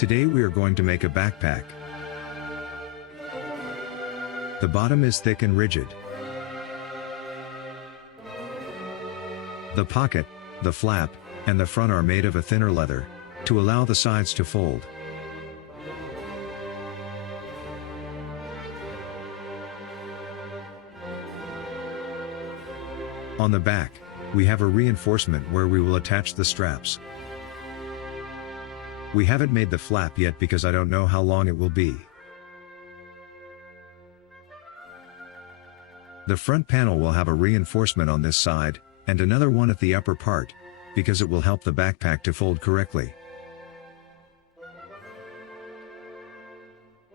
Today we are going to make a backpack. The bottom is thick and rigid. The pocket, the flap, and the front are made of a thinner leather, to allow the sides to fold. On the back, we have a reinforcement where we will attach the straps. We haven't made the flap yet because I don't know how long it will be. The front panel will have a reinforcement on this side, and another one at the upper part, because it will help the backpack to fold correctly.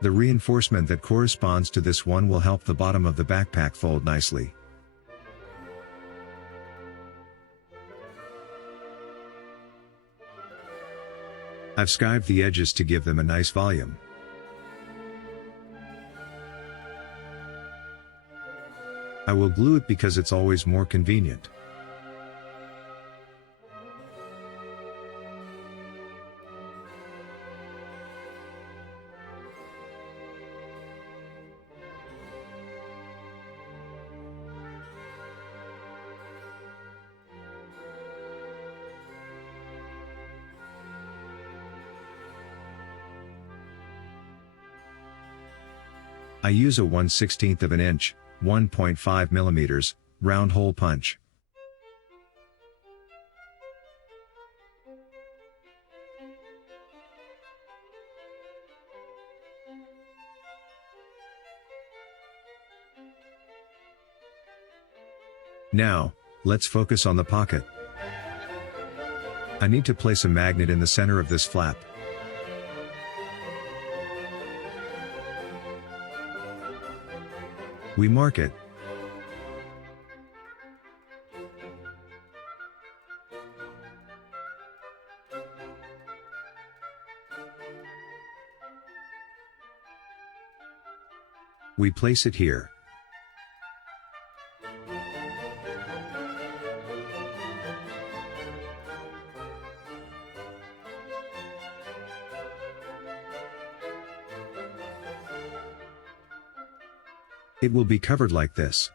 The reinforcement that corresponds to this one will help the bottom of the backpack fold nicely. I've skived the edges to give them a nice volume. I will glue it because it's always more convenient. I use a 1/16 of an inch, 1.5 millimeters, round hole punch. Now, let's focus on the pocket. I need to place a magnet in the center of this flap. We mark it. We place it here. It will be covered like this.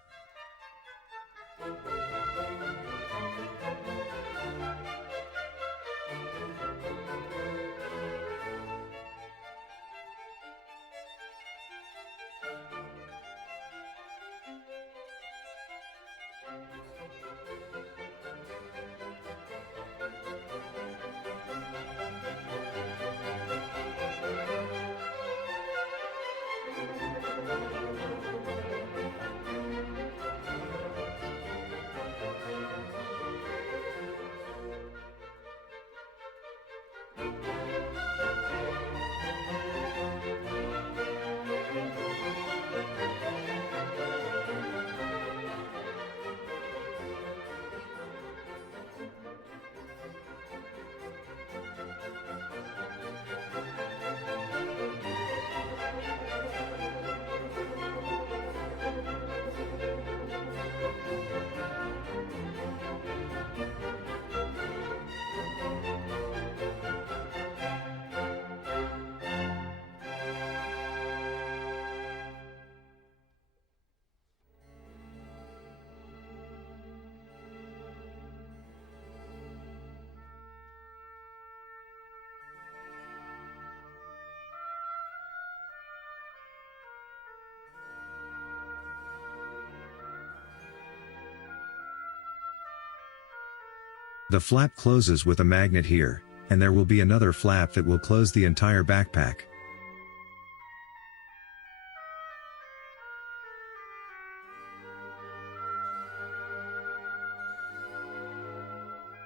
The flap closes with a magnet here, and there will be another flap that will close the entire backpack.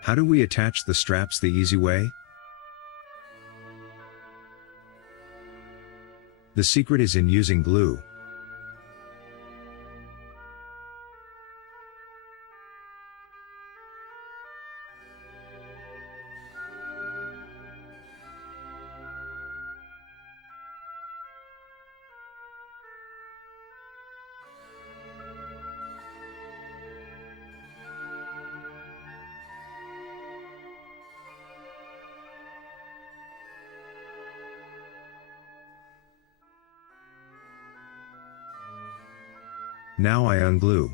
How do we attach the straps the easy way? The secret is in using glue. Now I unglue.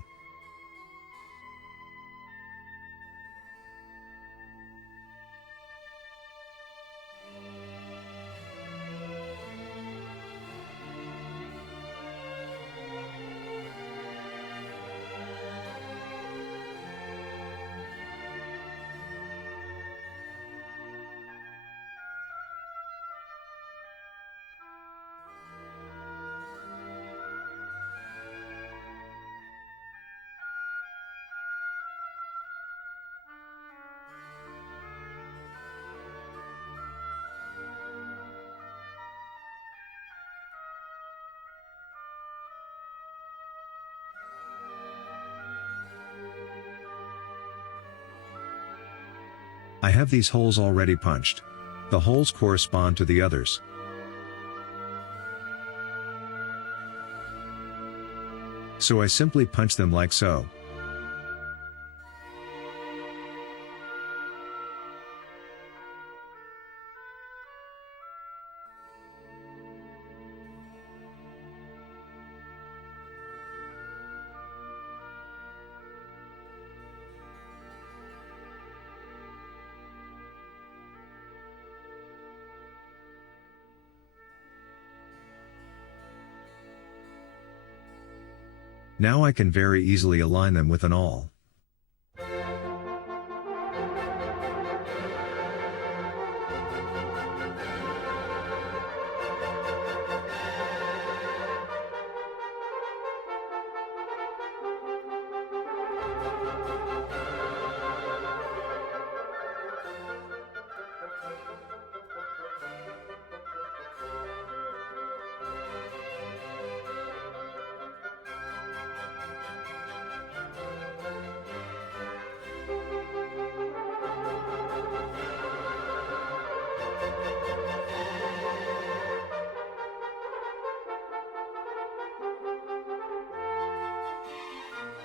I have these holes already punched. The holes correspond to the others. So I simply punch them like so. Now I can very easily align them with an awl.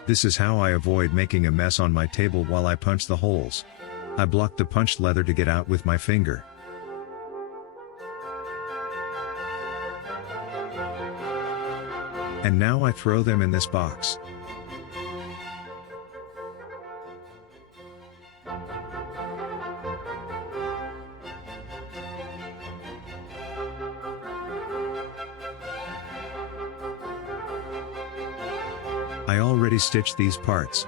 This is how I avoid making a mess on my table while I punch the holes. I block the punched leather to get out with my finger. And now I throw them in this box. I already stitched these parts.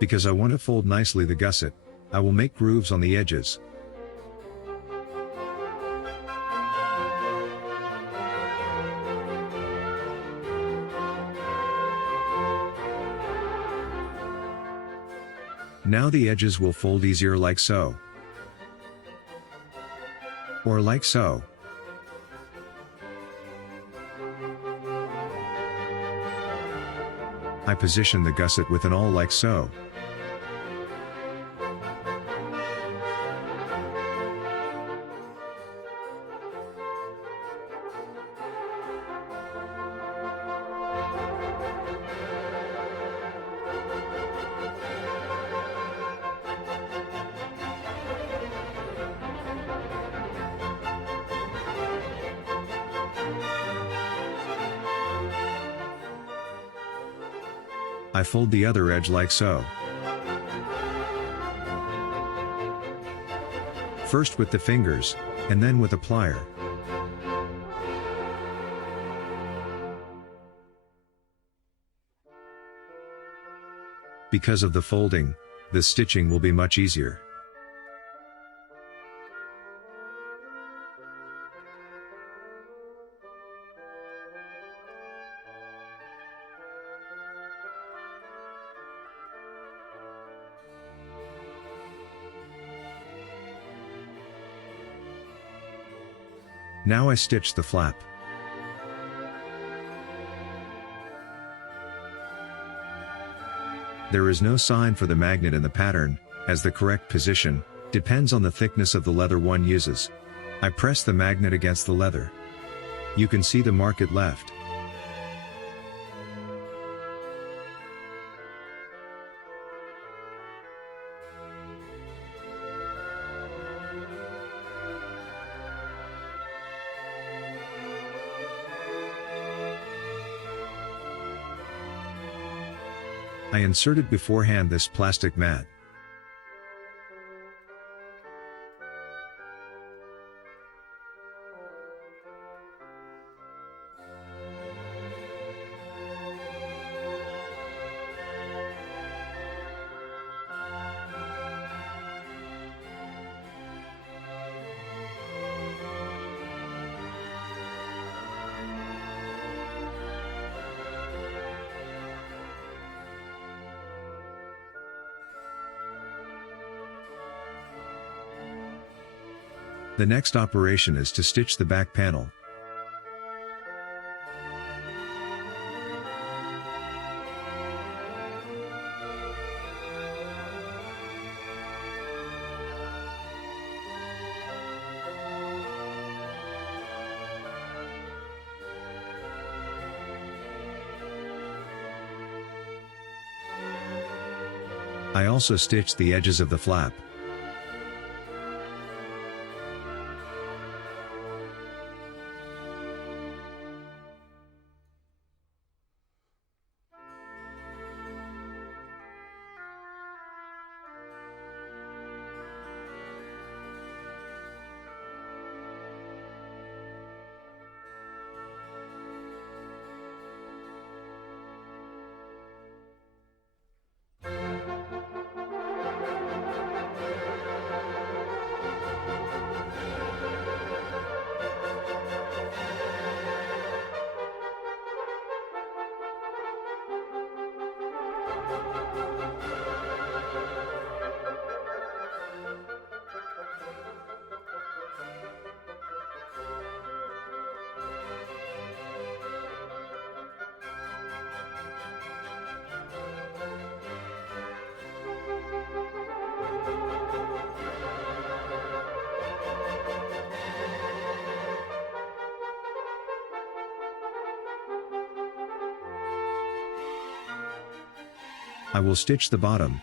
Because I want to fold nicely the gusset, I will make grooves on the edges. Now the edges will fold easier like so. Or like so. I position the gusset with an awl like so. I fold the other edge like so. First with the fingers, and then with a plier. Because of the folding, the stitching will be much easier. Now I stitch the flap. There is no sign for the magnet in the pattern, as the correct position depends on the thickness of the leather one uses. I press the magnet against the leather. You can see the mark it left. I inserted beforehand this plastic mat. The next operation is to stitch the back panel. I also stitched the edges of the flap. I will stitch the bottom.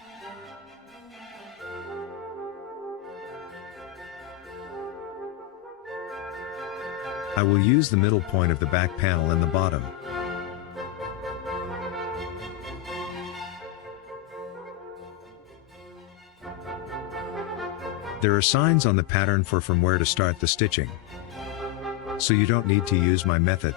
I will use the middle point of the back panel and the bottom. There are signs on the pattern for from where to start the stitching, so you don't need to use my method.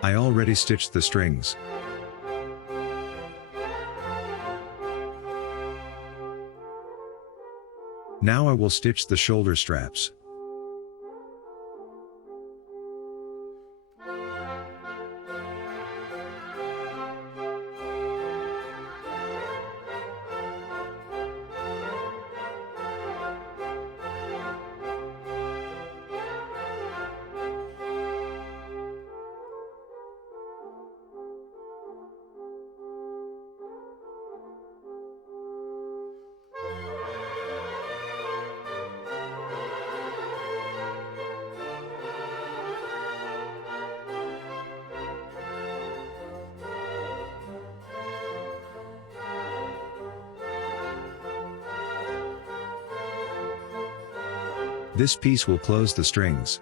I already stitched the strings. Now I will stitch the shoulder straps. This piece will close the strings.